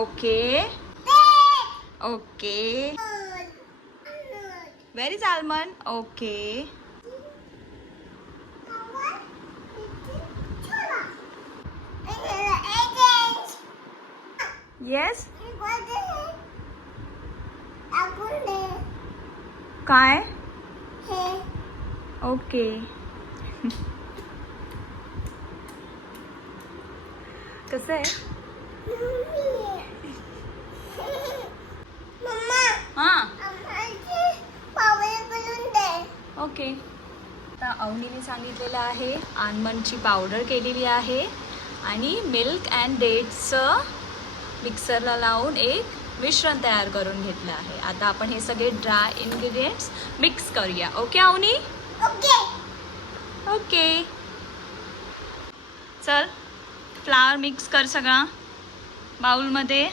Okay okay. Where is almond? Okay. Yes. काय? Okay. कसं आहे? हां ओके. आता अवनीने सांगितलेलं आहे आल्मंडची पावडर केलेली आहे आणि मिल्क अँड डेट्सचं मिक्सरला लावून एक मिश्रण तयार करून घेतलं आहे. आता आपण हे सगळे ड्राय इन्ग्रेडियंट्स मिक्स करूया. ओके अवनी? ओके. चल फ्लावर मिक्स कर सगळा बाउलमध्ये.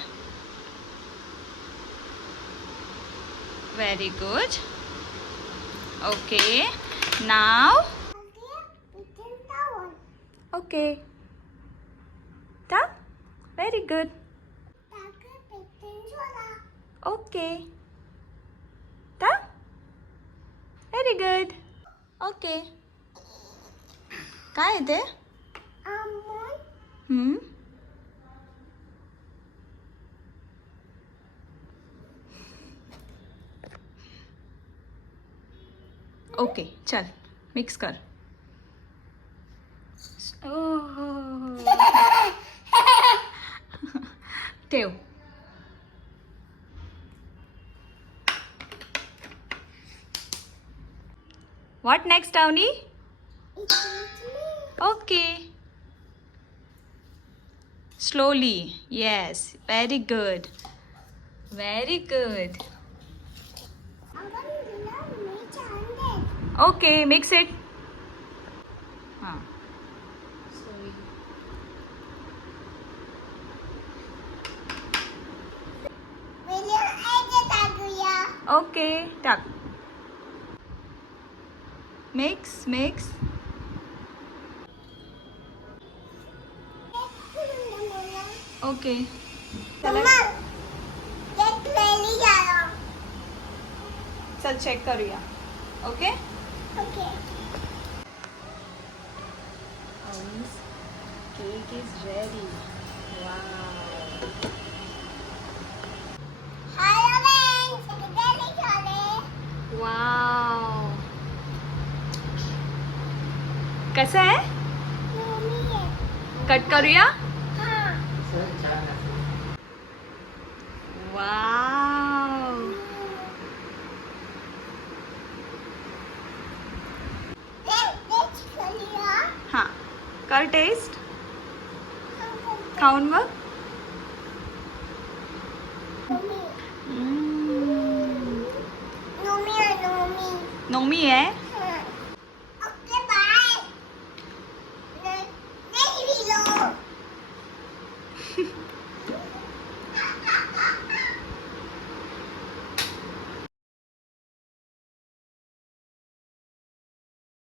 Very good. ओके नाव ओके टाक. Very good. ओके टाक. Very good. ओके. काय आहे ते? ओके चल मिक्स कर. ठेव. What next Avani? Okay slowly. Yes very good very good. Okay mix it. हां ओके टाक. Mix mix. ओके चल चेक करूया. Okay cake is ready. Wow कसं आहे? कट करूया. वाव हां कर टेस्ट. खाऊन बघ. नोमी आहे.